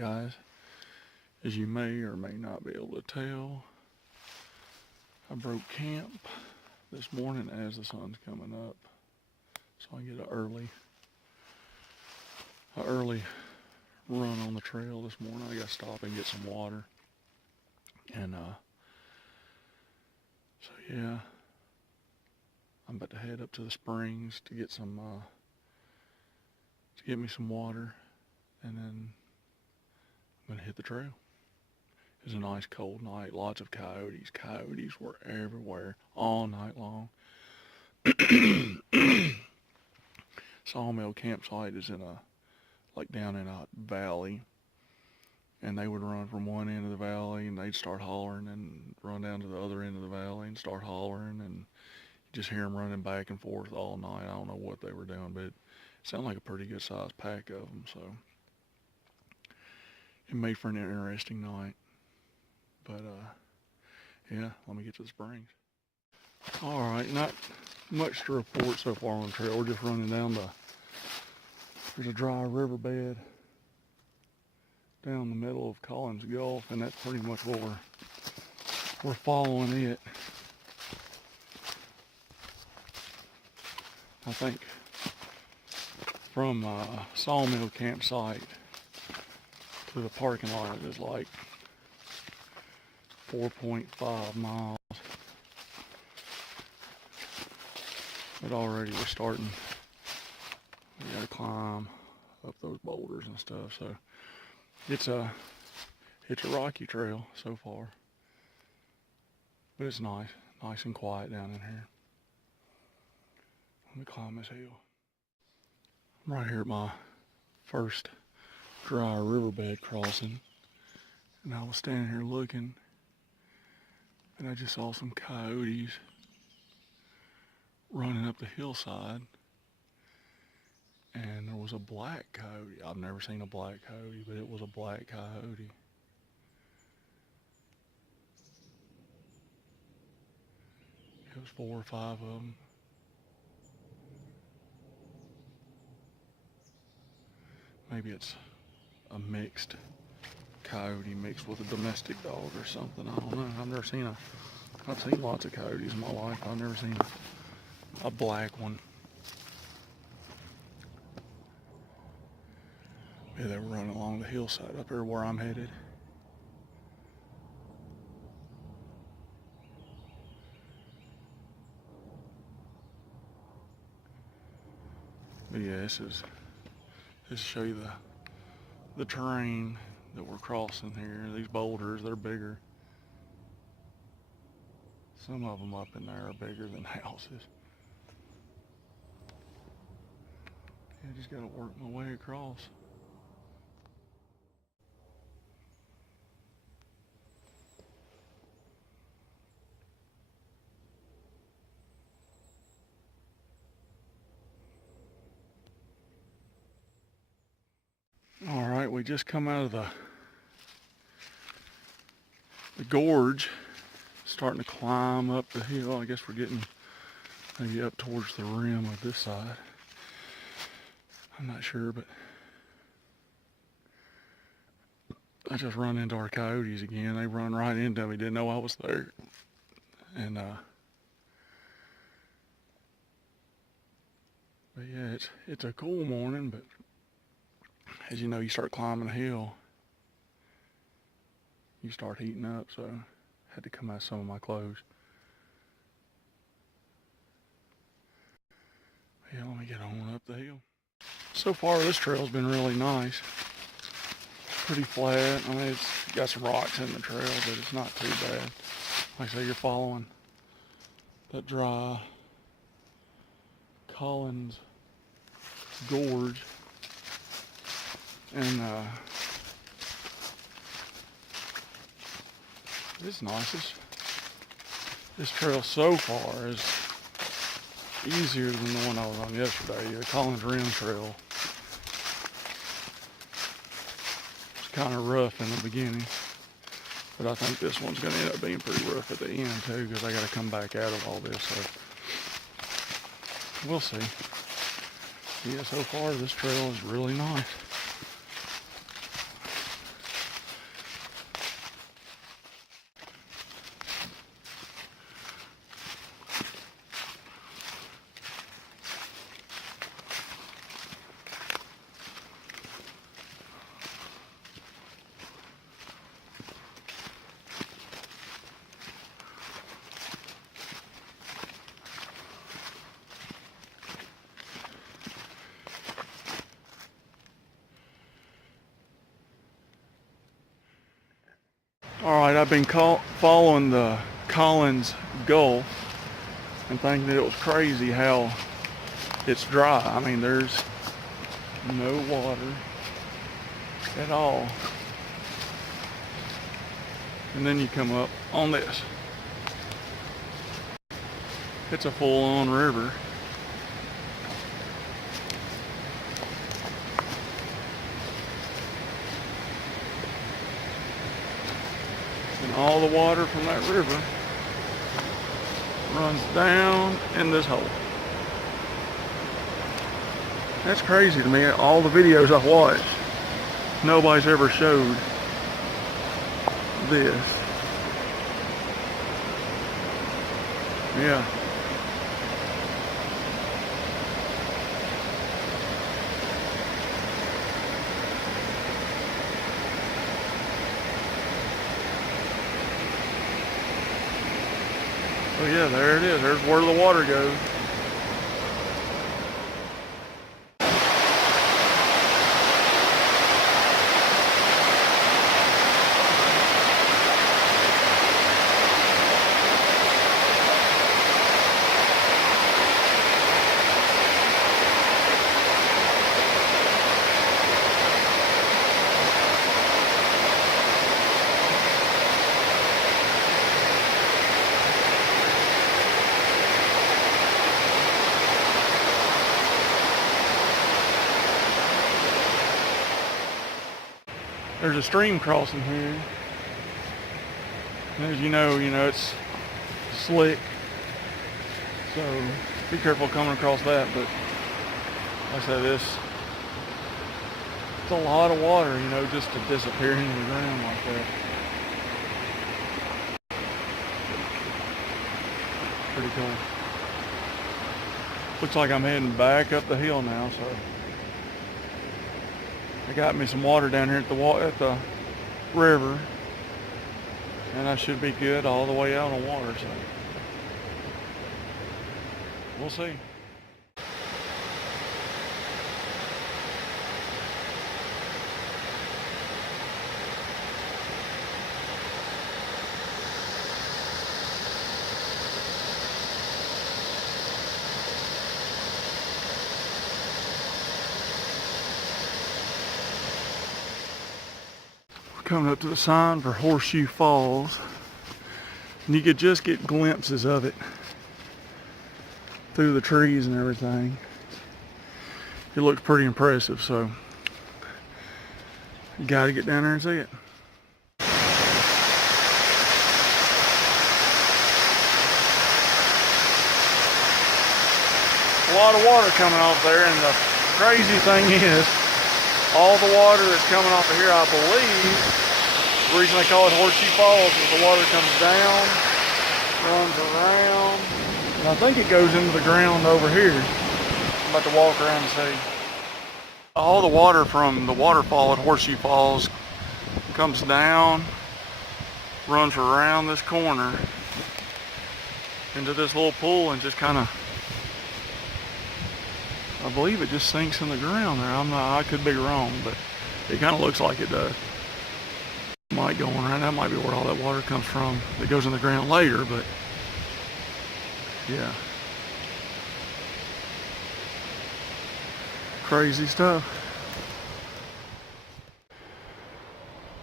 Alright guys, as you may or may not be able to tell, I broke camp this morning as the sun's coming up, so I get an early run on the trail this morning. I gotta stop and get some water, and so yeah, I'm about to head up to the springs to get some to get me some water, and then I'm gonna hit the trail. It was a nice cold night, lots of coyotes. Coyotes were everywhere all night long. Sawmill campsite is down in a valley, and they would run from one end of the valley and they'd start hollering and run down to the other end of the valley and start hollering, and you just hear them running back and forth all night. I don't know what they were doing, but it sounded like a pretty good sized pack of them, so it made for an interesting night. But yeah, let me get to the springs. All right, not much to report so far on the trail. We're just running down there's a dry riverbed down the middle of Collins Gulf, and that's pretty much what we're following it. I think from Sawmill campsite to the parking lot is like 4.5 miles. But already we're starting. We gotta climb up those boulders and stuff. So it's a rocky trail so far, but it's nice and quiet down in here. Let me climb this hill. I'm right here at my first dry riverbed crossing, and I was standing here looking, and I just saw some coyotes running up the hillside, and there was a black coyote. I've never seen a black coyote, but it was a black coyote. It was 4 or 5 of them. Maybe it's a mixed coyote mixed with a domestic dog or something. I don't know. I've seen lots of coyotes in my life. I've never seen a black one. Yeah, they were running along the hillside up here where I'm headed. But yeah, this show you the terrain that we're crossing here. These boulders, they're bigger. Some of them up in there are bigger than houses. I just gotta work my way across. All right, we just come out of the gorge, starting to climb up the hill. I guess we're getting maybe up towards the rim of this side. I'm not sure, but I just run into our coyotes again. They run right into me, didn't know I was there. And but yeah, it's a cool morning, but as you know, you start climbing a hill, you start heating up, so I had to come out some of my clothes. Yeah, let me get on up the hill. So far, this trail's been really nice. Pretty flat. I mean, it's got some rocks in the trail, but it's not too bad. Like I say, you're following that dry Collins Gorge, and it's nice. This trail so far is easier than the one I was on yesterday. The Collins Rim Trail was kind of rough in the beginning, but I think this one's going to end up being pretty rough at the end too, because I got to come back out of all this, so we'll see. Yeah, so far this trail is really nice. Alright, I've been following the Collins Gulf and thinking that it was crazy how it's dry. I mean, there's no water at all. And then you come up on this. It's a full-on river. And all the water from that river runs down in this hole. That's crazy to me. All the videos I've watched, nobody's ever showed this. Yeah. Oh yeah, there it is. There's where the water goes. There's a stream crossing here. And as you know, it's slick. So be careful coming across that. But like I said, it's a lot of water, just to disappear into the ground like that. Pretty cool. Looks like I'm heading back up the hill now, so I got me some water down here at the river, and I should be good all the way out on water, so we'll see. Coming up to the sign for Horseshoe Falls, and you could just get glimpses of it through the trees and everything. It looks pretty impressive, so you got to get down there and see it. A lot of water coming off there, and the crazy thing is, all the water that's coming off of here, I believe, the reason they call it Horseshoe Falls is the water comes down, runs around, and I think it goes into the ground over here. I'm about to walk around and see. All the water from the waterfall at Horseshoe Falls comes down, runs around this corner into this little pool, and just kind of, I believe it just sinks in the ground there. I could be wrong, but it kind of looks like it does. Might go on around. That might be where all that water comes from that goes in the ground later, but yeah. Crazy stuff.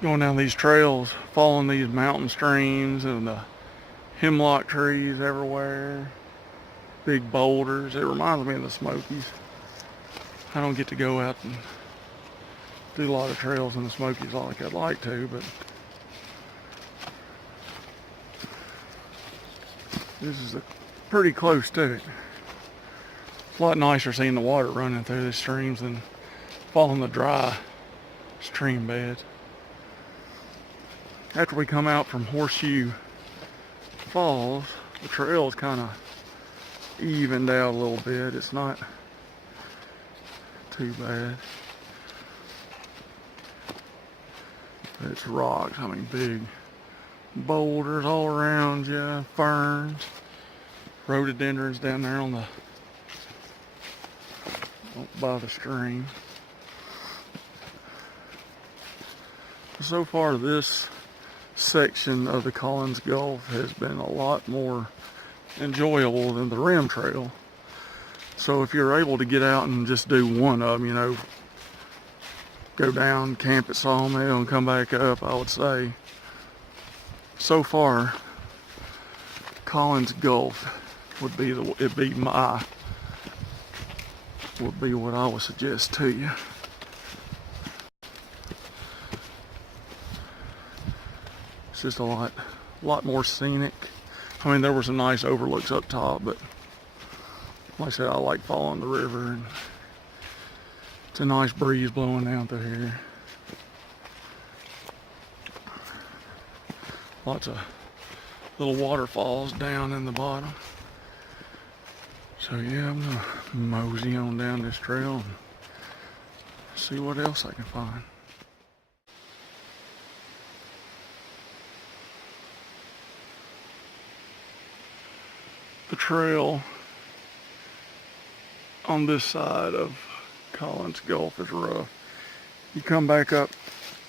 Going down these trails, following these mountain streams and the hemlock trees everywhere. Big boulders. It reminds me of the Smokies. I don't get to go out and do a lot of trails in the Smokies like I'd like to, but this is pretty close to it. It's a lot nicer seeing the water running through the streams than following the dry stream beds. After we come out from Horseshoe Falls, the trail's kind of evened out a little bit. It's not too bad. But it's rocks. I mean, big boulders all around you, ferns, rhododendrons down there on the by the stream. So far, this section of the Collins Gulf has been a lot more enjoyable than the rim trail. So if you're able to get out and just do one of them, you know, go down, camp at Sawmill and come back up, I would say so far Collins Gulf would be what I would suggest to you. It's just a lot more scenic. I mean, there were some nice overlooks up top, but like I said, I like following the river, and it's a nice breeze blowing down through here. Lots of little waterfalls down in the bottom. So yeah, I'm gonna mosey on down this trail and see what else I can find. The trail on this side of Collins Gulf is rough. You come back up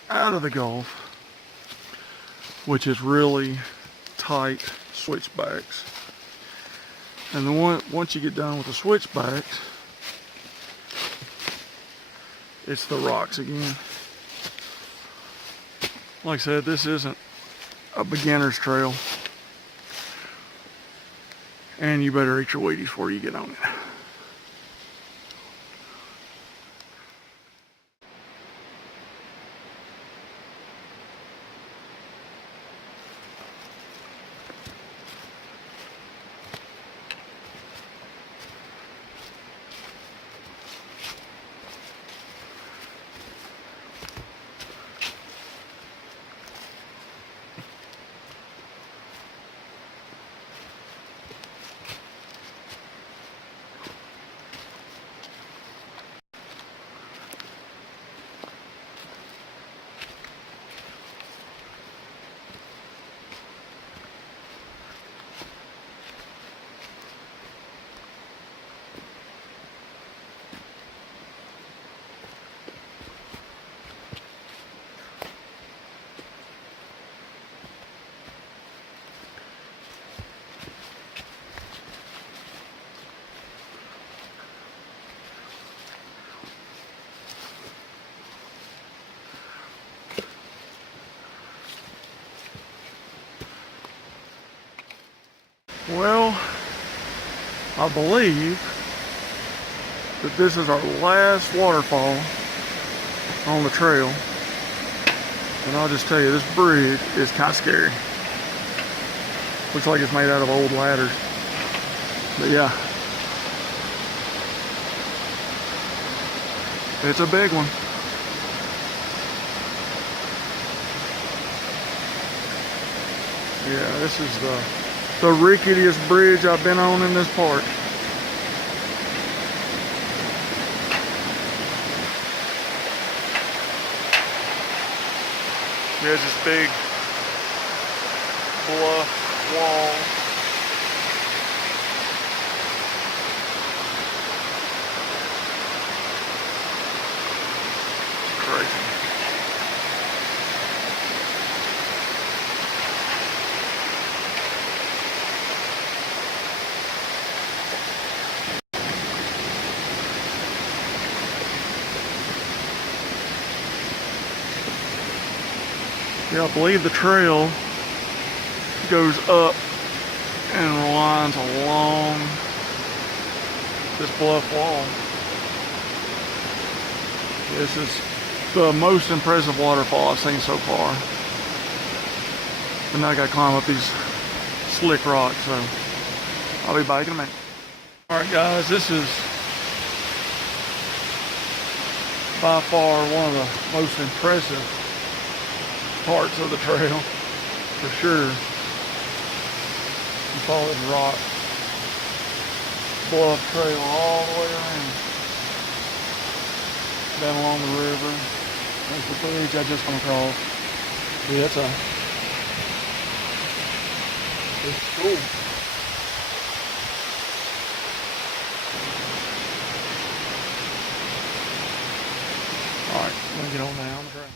out of the Gulf, which is really tight switchbacks. And then once you get done with the switchbacks, it's the rocks again. Like I said, this isn't a beginner's trail. And you better eat your Wheaties before you get on it. Well, I believe that this is our last waterfall on the trail. And I'll just tell you, this bridge is kind of scary. Looks like it's made out of old ladders. But yeah, it's a big one. Yeah, this is the ricketiest bridge I've been on in this park. There's this big bluff wall. It's crazy. Yeah, I believe the trail goes up and winds along this bluff wall. This is the most impressive waterfall I've seen so far. And now I gotta climb up these slick rocks, so I'll be back in a minute. Alright guys, this is by far one of the most impressive parts of the trail, for sure. You follow the rock bluff trail all the way around, down along the river. There's the bridge I just come across. Yeah, it's cool. All right, I'm gonna get on down the trail.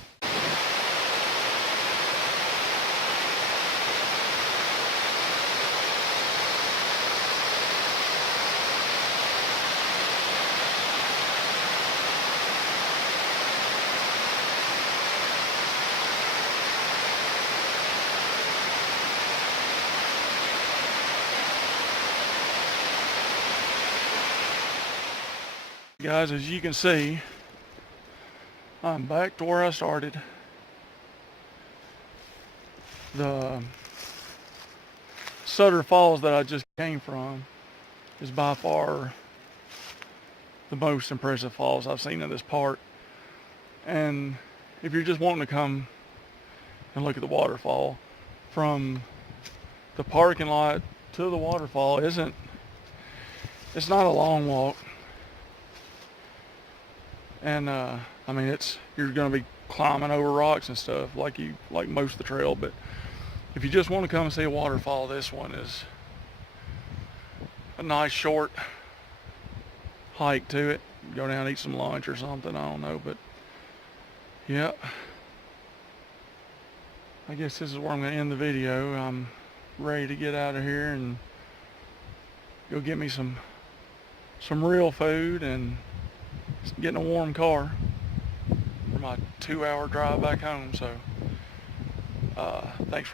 guys, as you can see, I'm back to where I started. The Sutter Falls that I just came from is by far the most impressive falls I've seen in this park. And if you're just wanting to come and look at the waterfall, from the parking lot to the waterfall it's not a long walk. And I mean, you're going to be climbing over rocks and stuff like most of the trail, but if you just want to come and see a waterfall, this one is a nice short hike to it. Go down and eat some lunch or something, I don't know, but yeah, I guess this is where I'm going to end the video. I'm ready to get out of here and go get me some real food and get in a warm car for my 2-hour drive back home. So thanks for